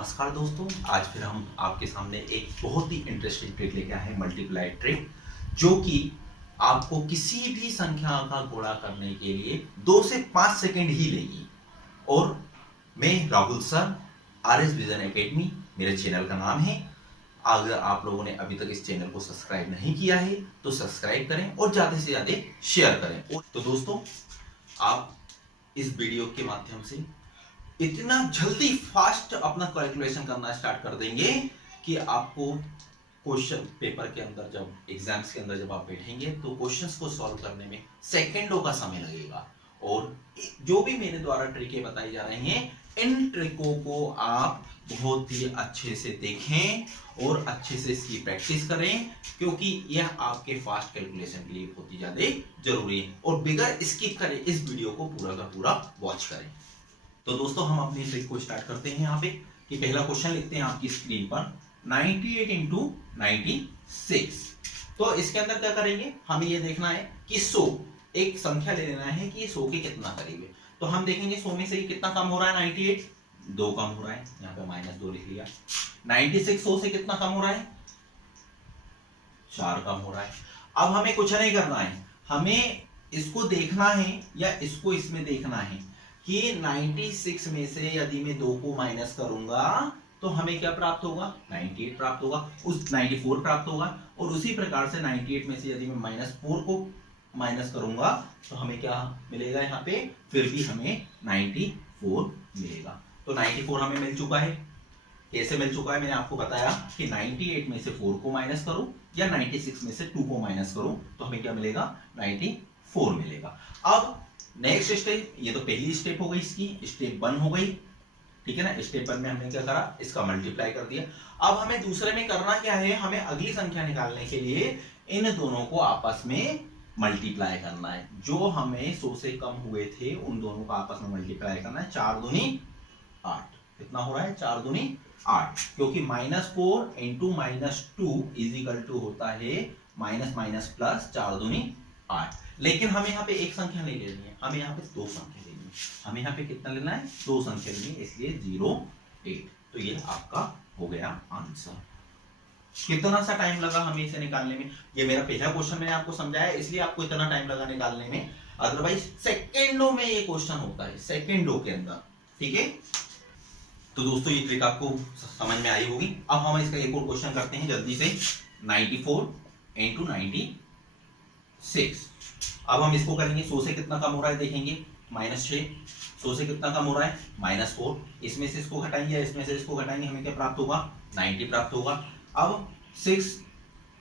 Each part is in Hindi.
नमस्कार दोस्तों, आज फिर हम आपके सामने एक बहुत ही इंटरेस्टिंग ट्रिक लेके आए हैं, मल्टीप्लाई ट्रिक, जो कि आपको किसी भी संख्या का गुणा करने के लिए 2 से 5 सेकंड ही लेगी। और मैं Rahul sir, RS vision academy मेरे चैनल का नाम है। अगर आप लोगों ने अभी तक इस चैनल को सब्सक्राइब नहीं किया है तो सब्सक्राइब करें और ज़्यादा से ज़्यादा शेयर करें। तो दोस्तों, आप इस वीडियो के माध्यम से इतना जल्दी फास्ट अपना कैलकुलेशन करना स्टार्ट कर देंगे कि आपको क्वेश्चन पेपर के अंदर, जब एग्जाम्स के अंदर जब आप बैठेंगे तो क्वेश्चंस को सॉल्व करने में सेकंडों का समय लगेगा। और जो भी मेरे द्वारा ट्रिकें बताई जा रही हैं, इन ट्रिकों को आप बहुत ही अच्छे से देखें और अच्छे से इसकी प्रैक्टिस करें, क्योंकि यह आपके फास्ट कैलकुलेशन के लिए बहुत ही ज्यादा जरूरी है। और बिगर स्किप करें, इस वीडियो को पूरा का पूरा वॉच करें। तो दोस्तों, हम अपनी ट्रिक को स्टार्ट करते हैं। यहाँ पे कि पहला क्वेश्चन लिखते हैं आपकी स्क्रीन पर, 98 इंटू 96। तो इसके अंदर क्या करेंगे, हमें ये देखना है कि 100 एक संख्या ले लेना है कि 100 के कितना करीब है। तो हम देखेंगे 100 में से ही कितना कम हो रहा है, 98 2 कम हो रहा है, यहाँ पे -2 लिख लिया। 96 100 से कितना कम हो रहा है, 4 कम हो रहा है। अब हमें कुछ नहीं करना है, हमें इसको देखना है या इसको इसमें देखना है कि 96 में से यदि मैं 2 को माइनस करूंगा तो हमें क्या प्राप्त होगा, 98 प्राप्त होगा, उस 94 प्राप्त होगा। और उसी प्रकार से 98 में से यदि मैं -4 को माइनस करूंगा तो हमें क्या मिलेगा, यहाँ पे फिर भी हमें 94 मिलेगा। तो 94 हमें मिल चुका है। कैसे मिल चुका है, मैंने आपको बताया कि 98 में से 4 को माइनस करूं या 96 में से 2 को माइनस करूं तो हमें क्या मिलेगा, 94 मिलेगा। अब नेक्स्ट स्टेप, ये तो पहली स्टेप हो गई, इसकी स्टेप 1 हो गई, ठीक है ना। स्टेप 1 में हमने क्या करा, इसका मल्टीप्लाई कर दिया। अब हमें दूसरे में करना क्या है, हमें अगली संख्या निकालने के लिए इन दोनों को आपस में मल्टीप्लाई करना है। जो हमें 100 से कम हुए थे उन दोनों को आपस में मल्टीप्लाई करना है। 4 दूनी 8, कितना हो रहा है, 4 दूनी 8, क्योंकि -4 इंटू -2 इज इक्वल टू होता है माइनस माइनस प्लस, 4 दूनी 8। लेकिन हमें यहाँ पे एक संख्या नहीं लेनी है, हमें यहाँ पे 2 संख्या लेनी है। हमें यहाँ पे कितना लेना है, 2 संख्या लेनी है, इसलिए 08। तो ये आपका हो गया आंसर। कितना सा टाइम लगा हमें इसे निकालने में, ये मेरा पहला क्वेश्चन मैंने आपको समझाया, इसलिए आपको इतना टाइम लगा निकालने में। अदरवाइज सेकेंडों में ये क्वेश्चन होता है, सेकेंडों के अंदर, ठीक है। तो दोस्तों, ये ट्रिक आपको समझ में आई होगी। अब हम इसका एक और क्वेश्चन करते हैं जल्दी से, 94 इंटू 96। अब हम इसको करेंगे, 100 से कितना कम हो रहा है देखेंगे, -6। 100 से कितना कम हो रहा है, -4। इसमें से इसको घटाएंगे या इसमें से इसको घटाएंगे, हमें क्या प्राप्त होगा, 90 प्राप्त होगा। अब 6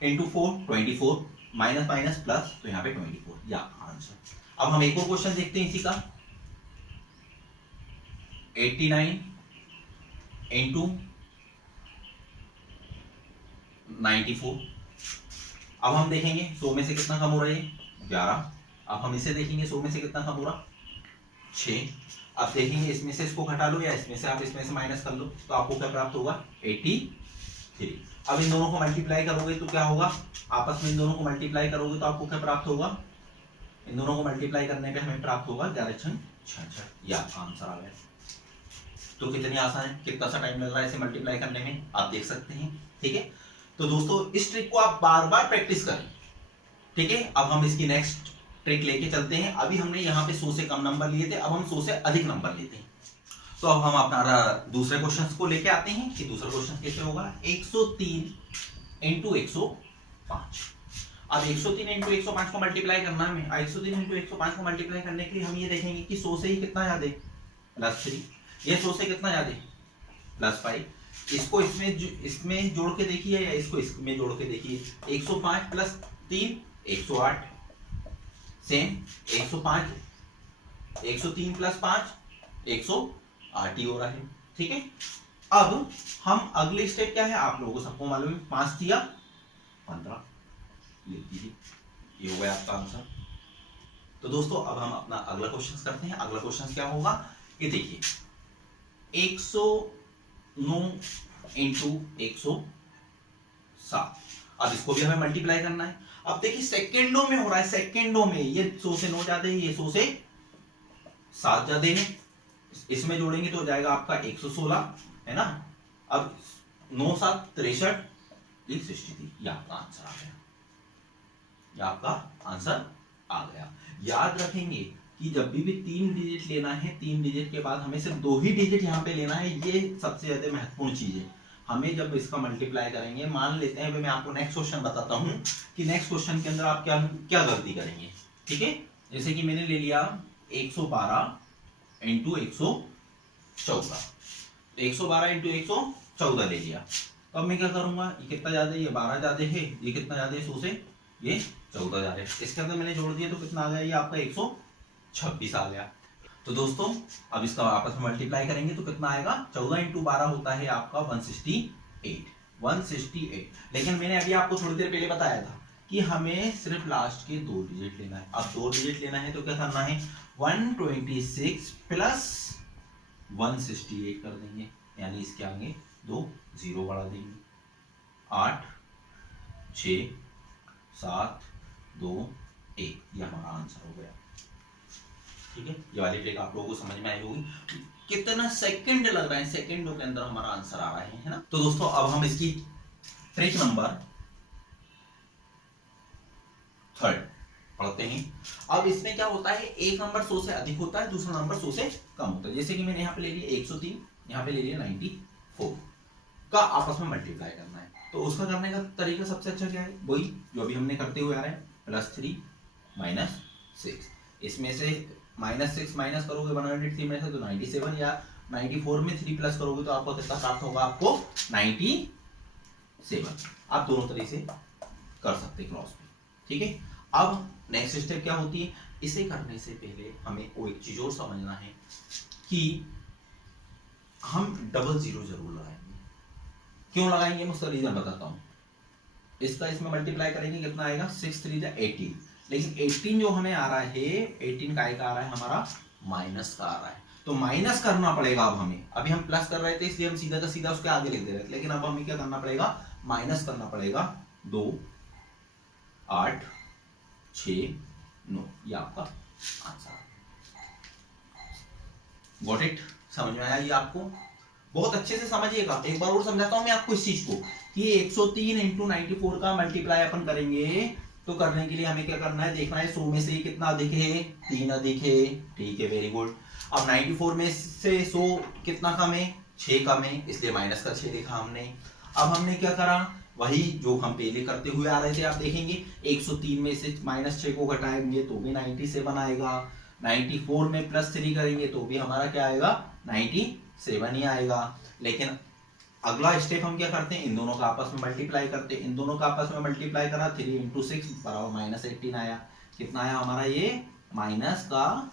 इंटू 4 24, माइनस माइनस प्लस, तो यहाँ पे 24, या आंसर। अब हम एक और क्वेश्चन देखते हैं इसी का, 89 इंटू 94। अब हम देखेंगे 100 में से कितना कम हो रहा है, 11। अब हम इसे देखेंगे, 100 में से कितना कम हो रहा, 6। अब देखेंगे इसमें से इसको घटा लो या इसमें से आप इसमें से माइनस कर लो, तो आपको क्या प्राप्त होगा, 83। अब इन दोनों को मल्टीप्लाई करोगे तो क्या होगा, आपस में इन दोनों को मल्टीप्लाई करोगे तो आपको क्या प्राप्त होगा, इन दोनों को मल्टीप्लाई करने पे हमें प्राप्त होगा 11×6, या आंसर आ गया। तो कितनी आसान है, कितना सा टाइम लग रहा है इसे मल्टीप्लाई करने में, आप देख सकते हैं, ठीक है। तो दोस्तों, इस ट्रिक को आप बार बार प्रैक्टिस करें, ठीक है। अब हम इसकी नेक्स्ट ट्रिक लेके चलते हैं। अभी हमने यहाँ पे 100 से कम नंबर लिए थे, अब हम 100 से अधिक नंबर लेते हैं। तो अब हम अपना दूसरे क्वेश्चन को लेके आते हैं कि दूसरा क्वेश्चन कैसे होगा, 103 इंटू 105। अब 103 इंटू 105 को मल्टीप्लाई करना है हमें। 103 इंटू 105 को मल्टीप्लाई करने के लिए हम ये देखेंगे कि 100 से ही कितना याद है, +3। ये 100 से कितना याद है, +5। इसको इसमें जोड़ के देखिए या इसको इसमें जोड़ के देखिए, 105 + 3 108, सेम 105, 103 + 5 108 ही हो रहा है, ठीक है। अब हम अगले स्टेप क्या है, आप लोगों को सबको मालूम है, 5 दिया 15 लिख दीजिए, ये हो गया आपका आंसर। तो दोस्तों, अब हम अपना अगला क्वेश्चन करते हैं। अगला क्वेश्चन क्या होगा, ये देखिए, 109 इंटू 107। अब इसको भी हमें मल्टीप्लाई करना है। अब देखिए सेकेंडों में हो रहा है, सेकेंडों में। ये 100 से 9 ज्यादा है, ये 100 से 7 ज्यादा है। इसमें जोड़ेंगे तो हो जाएगा आपका 116, है ना। अब 9 7 63, ये 63, ये आपका आंसर आ गया, ये आपका आंसर आ गया। याद रखेंगे कि जब भी 3 डिजिट लेना है, 3 डिजिट के बाद हमें सिर्फ 2 ही डिजिट यहाँ पे लेना है, ये सबसे ज्यादा महत्वपूर्ण चीज है। हमें जब इसका मल्टीप्लाई करेंगे, मान लेते हैं मैं आपको नेक्स्ट क्वेश्चन बताता हूं कि नेक्स्ट क्वेश्चन के अंदर आप क्या क्या गलती करेंगे, ठीक है। जैसे कि मैंने ले लिया 112 इंटू 114, 112 इंटू 114 ले लिया। तो अब मैं क्या करूंगा, ये कितना ज्यादा है, ये 12 ज्यादा है, ये कितना ज्यादा है 100 से, ये 14 ज्यादा है, इसके अंदर मैंने जोड़ दिया तो कितना आ गया, ये आपका 126 आ गया। तो दोस्तों अब इसका आपस में मल्टीप्लाई करेंगे तो कितना आएगा, 14 इंटू 12 होता है आपका 168। लेकिन मैंने अभी आपको थोड़ी देर पहले बताया था कि हमें सिर्फ लास्ट के 2 डिजिट लेना है। अब 2 डिजिट लेना है तो क्या करना है, 126 प्लस 168 कर देंगे, यानी इसके आगे 2 जीरो बढ़ा देंगे। 8 6 7 2 1, ये हमारा आंसर हो गया, ठीक है। ये वाली ट्रिक आप लोगों को समझ में आई होगी। कितना सेकंड लग रहा है, सेकंडों के अंदर हमारा आंसर आ रहा है ना। तो दोस्तों अब हम इसकी ट्रिक नंबर 3 पढ़ते हैं। अब इसमें क्या होता है, एक नंबर 100 से अधिक होता है, दूसरा नंबर 100 से कम होता है। जैसे कि मैंने यहाँ पे ले लिया 103, यहाँ पे ले लिया 94 का आपस में मल्टीप्लाई करना है। तो उसका करने का तरीका सबसे अच्छा क्या है, वही जो अभी हमने करते हुए आ रहे हैं, +3 -6। इसमें से -6 माइनस करोगे 103 में से तो 97, या 94 में 3 प्लस करोगे तो आपको कितना प्राप्त होगा, आपको 97। आप दोनों तरह से कर सकते क्रॉस में, ठीक है। अब नेक्स्ट स्टेप क्या होती है, इसे करने से पहले हमें वो एक चीज और समझना है कि हम डबल जीरो जरूर लगाएंगे। क्यों लगाएंगे, मैं उसका रीजन बताता हूं। इसका इसमें मल्टीप्लाई करेंगे, कितना आएगा, 6 3 18, लेकिन 18 जो हमें आ रहा है, 18 का आ रहा है हमारा माइनस का आ रहा है, तो माइनस करना पड़ेगा। अब हमें, अभी हम प्लस कर रहे थे इसलिए हम सीधा का सीधा उसके आगे लिख दे रहे थे, लेकिन अब हमें क्या करना पड़ेगा, माइनस करना पड़ेगा। 2 8 6 9, ये आपका आंसर। गॉट इट, समझ में आया ये आपको, बहुत अच्छे से समझिएगा। एक बार और समझाता हूं मैं आपको इस चीज को कि 103 इंटू 94 का मल्टीप्लाई अपन करेंगे, तो करने के लिए हमें क्या करना है, देखना है 100 में से कितना अधिक है, 3 अधिक है, ठीक है, वेरी गुड। अब 94 में से 100 कितना कम है, 6 कम है, इसलिए माइनस का 6 लिखा हमने। अब हमने क्या करा, वही जो हम पहले करते हुए आ रहे थे, आप देखेंगे 103 में से -6 को घटाएंगे तो भी 97 आएगा, 94 में +3 करेंगे तो भी हमारा क्या आएगा, 97 ही आएगा। लेकिन अगला स्टेप हम क्या करते हैं, इन दोनों का आपस में मल्टीप्लाई करते हैं। इन दोनों का आपस में मल्टीप्लाई करा, 3 इंटू 6 बराबर -18 आया। कितना आया हमारा, ये माइनस का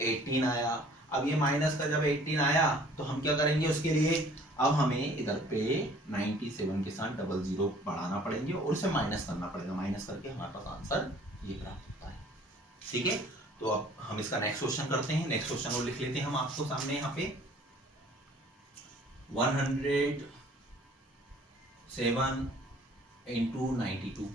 18 आया। अब ये माइनस का जब 18 आया तो हम क्या करेंगे उसके लिए, अब हमें इधर पे 97 के साथ डबल जीरो बढ़ाना पड़ेंगे और उसे माइनस करना पड़ेगा। माइनस करके हमारे पास आंसर ये प्राप्त होता है, ठीक है। तो अब हम इसका नेक्स्ट क्वेश्चन करते हैं। नेक्स्ट क्वेश्चन को लिख लेते हैं हम आपको सामने यहाँ पे। 107 इंटू 92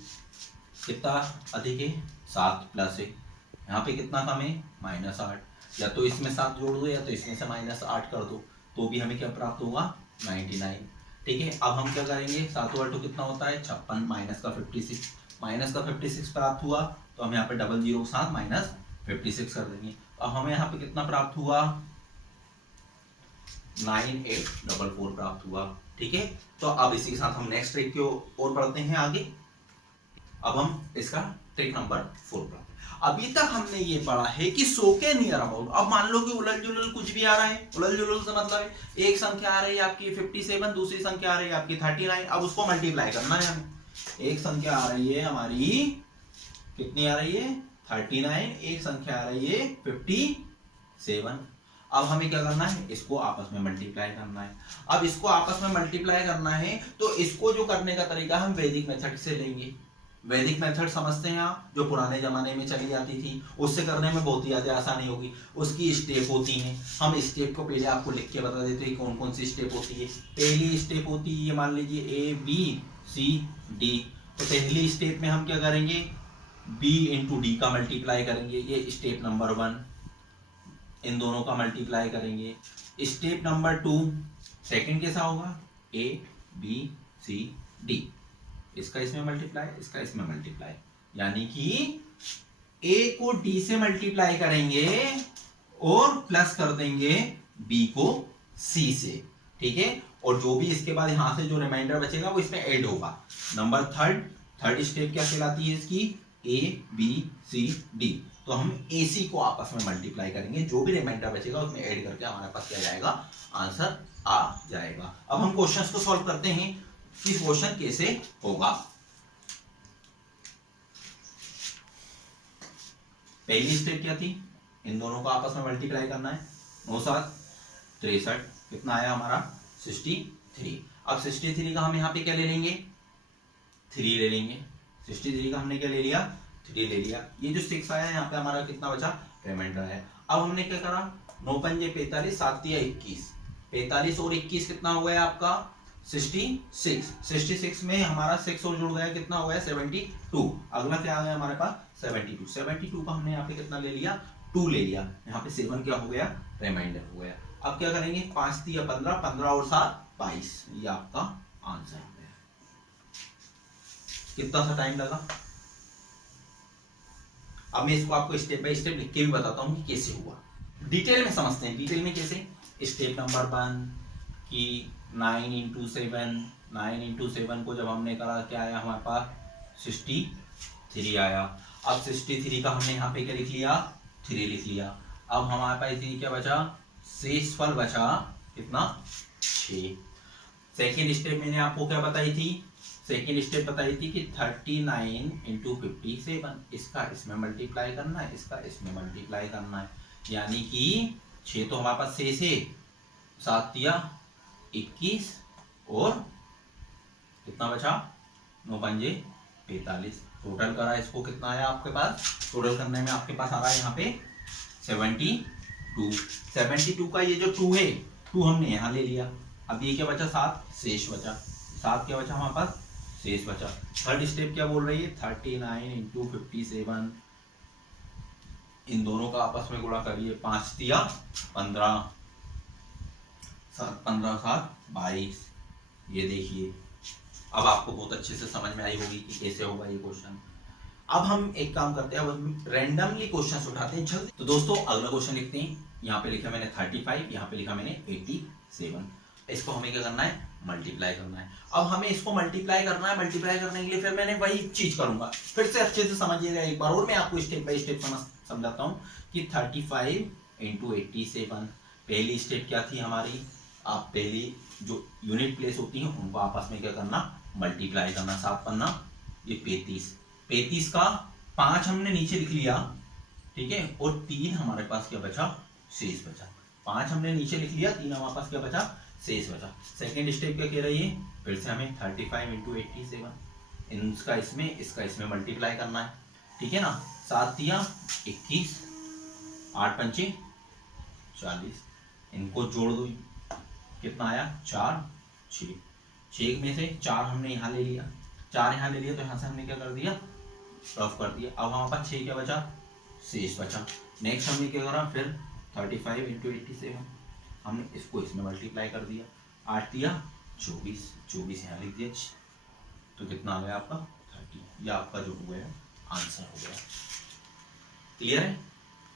कितना अधिक है, 7 प्लस है, यहाँ पे कितना कम है, -8। या तो इसमें 7 जोड़ दो या तो इसमें से -8 कर दो, तो भी हमें क्या प्राप्त होगा, 99, ठीक है। अब हम क्या करेंगे, 7 और 2 कितना होता है, 56, माइनस का 56 प्राप्त हुआ, तो हम यहाँ पे डबल जीरो के साथ -56 कर देंगे। अब हमें यहाँ पे कितना प्राप्त हुआ, 9844 प्राप्त हुआ, ठीक है। तो अब इसी के साथ हम नेक्स्ट ट्रिक की ओर बढ़ते हैं आगे। अब हम इसका ट्रिक नंबर 4 पढ़ते हैं। अभी तक हमने ये पढ़ा है कि 100 के नियर अबाउट, अब मान लो कि उलझ जुलझ कुछ भी आ रहा है, उलझ जुलझ से मतलब है एक संख्या आ रही है आपकी 57, दूसरी संख्या आ रही है आपकी 39, अब उसको मल्टीप्लाई करना है हमें। एक संख्या आ रही है हमारी, कितनी आ रही है, 39, एक संख्या आ रही है 57। अब हमें क्या करना है, इसको आपस में मल्टीप्लाई करना है। अब इसको आपस में मल्टीप्लाई करना है तो इसको जो करने का तरीका हम वैदिक मेथड से लेंगे। वैदिक मेथड समझते हैं आप, जो पुराने जमाने में चली जाती थी, उससे करने में बहुत ही ज्यादा आसानी होगी। उसकी स्टेप होती हैं, हम स्टेप को पहले आपको लिख के बता देते हैं कौन कौन सी स्टेप होती है। पहली स्टेप होती है, मान लीजिए ABCD, तो पहली स्टेप में हम क्या करेंगे, B इंटू डी का मल्टीप्लाई करेंगे, ये स्टेप नंबर 1, इन दोनों का मल्टीप्लाई करेंगे। स्टेप नंबर 2 सेकंड कैसा होगा, A B C D, इसका इसमें मल्टीप्लाई, इसका इसमें मल्टीप्लाई, यानी कि A को D से मल्टीप्लाई करेंगे और प्लस कर देंगे B को C से, ठीक है। और जो भी इसके बाद यहां से जो रिमाइंडर बचेगा वो इसमें ऐड होगा। नंबर थर्ड स्टेप क्या कहलाती है इसकी, A B C D। तो हम AC को आपस में मल्टीप्लाई करेंगे, जो भी रिमाइंडर बचेगा उसमें ऐड करके हमारे पास क्या जाएगा, आंसर आ जाएगा। अब हम क्वेश्चंस को सॉल्व करते हैं कि क्वेश्चन कैसे होगा। पहली स्टेप क्या थी, इन दोनों को आपस में मल्टीप्लाई करना है। 9 7 63, कितना आया हमारा 63। अब 63 का हम यहाँ पे क्या ले लेंगे, 3 ले लेंगे। 63 का हमने क्या ले लिया, 3 ले लिया। ये जो 6 आया यहाँ पे हमारा कितना बचा, रिमाइंडर है। अब हमने क्या करा, 9 पंजे 45, 7 तिया 21, 45 और 21 कितना हो गया आपका 66। 66 में हमारा 6 और जुड़ गया, कितना हो गया 72। अगला क्या आ गया हमारे पास 72। 72 का हमने यहाँ पे कितना ले लिया, 2 ले लिया। यहाँ पे 7 क्या हो गया, रिमाइंडर हो गया। अब क्या करेंगे, 5 तिया 15, 15 और 7 22, ये आपका आंसर हो गया। कितना सा टाइम लगा। अब मैं इसको आपको स्टेप बाय स्टेप लिख के भी बताता हूं कि कैसे हुआ। डिटेल में समझते हैं, डिटेल में कैसे। स्टेप नंबर 1 कि 9 × 7, 9 × 7 को जब हमने करा क्या आया हमारे पास 63 आया। अब 63 का हमने यहाँ पे क्या लिख लिया, 3 लिख लिया। अब हमारे पास इसी क्या बचा, शेषफल बचा कितना 6। सेकेंड स्टेप मैंने आपको क्या बताई थी, सेकेंड स्टेप बताई थी कि 39 × 57, इसका इसमें मल्टीप्लाई करना है, इसका इसमें मल्टीप्लाई करना है, यानी कि 6 तो हमारे पास शेष है, 7 तिया 21 और कितना बचा 9 पंजे 45। टोटल करा इसको कितना आया आपके पास, टोटल करने में आपके पास आ रहा है यहाँ पे 72। 72 का ये जो 2 है, 2 हमने यहाँ ले लिया। अब ये क्या बचा 7, शेष बचा 7, क्या बचा हमारे पास शेष बचा। थर्ड स्टेप क्या बोल रही है, 39 × 57, इन दोनों का आपस में गुणा करिए, 5 तिया 15, 15 7 22। ये देखिए अब आपको बहुत अच्छे से समझ में आई होगी कि कैसे होगा ये क्वेश्चन। अब हम एक काम करते हैं, अब हम रैंडमली क्वेश्चन उठाते हैं जल्दी। तो दोस्तों अगला क्वेश्चन लिखते हैं। यहाँ पे लिखा मैंने 35, यहाँ पे लिखा मैंने 87। इसको हमें क्या करना है, मल्टीप्लाई करना है। अब हमें इसको मल्टीप्लाई करना है, मल्टीप्लाई करने के लिए फिर मैंने वही चीज करूंगा, फिर से अच्छे से समझिएगा एक बार और मैं आपको स्टेप बाय स्टेप समझाता हूँ कि 35 × 87। पहली स्टेप क्या थी हमारी, आप पहली जो यूनिट प्लेस होती है उनको आपस में क्या करना, मल्टीप्लाई करना। 7 पन्ना ये 35, 35 का 5 हमने नीचे लिख लिया, ठीक है, और 3 हमारे पास क्या बचा, शेष बचा। 5 हमने नीचे लिख लिया, 3 हमारे पास क्या बचा, शेष बचा। सेकेंड स्टेप क्या कह रही है, फिर से हमें 35 × 87, इनका इसमें इसका इसमें मल्टीप्लाई करना है, ठीक है ना। 7 तिया 21, 8 पंचे 40, इनको जोड़ दो, कितना आया 4 6। 6 में से 4 हमने यहाँ ले लिया, 4 यहाँ ले लिया, तो यहाँ से हमने क्या कर दिया, रफ कर दिया। अब हमारे पास 6 क्या बचा, शेष बचा। नेक्स्ट हमने क्या करा, फिर 35 × 87, हमने इसको इसमें मल्टीप्लाई कर दिया, 8 तिया 24, 24 यहाँ लिख दिया, तो कितना आ गया आपका 30। यह आपका जो हो गया आंसर हो गया। क्लियर है,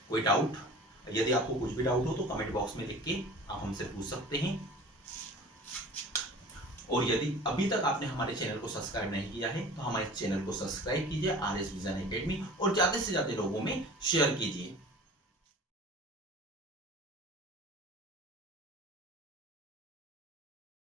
कोई डाउट? यदि आपको कुछ भी डाउट हो तो कमेंट बॉक्स में लिख के आप हमसे पूछ सकते हैं। और यदि अभी तक आपने हमारे चैनल को सब्सक्राइब नहीं किया है तो हमारे चैनल को सब्सक्राइब कीजिए, RS विजन एकेडमी, और ज्यादा से ज्यादा लोगों में शेयर कीजिए।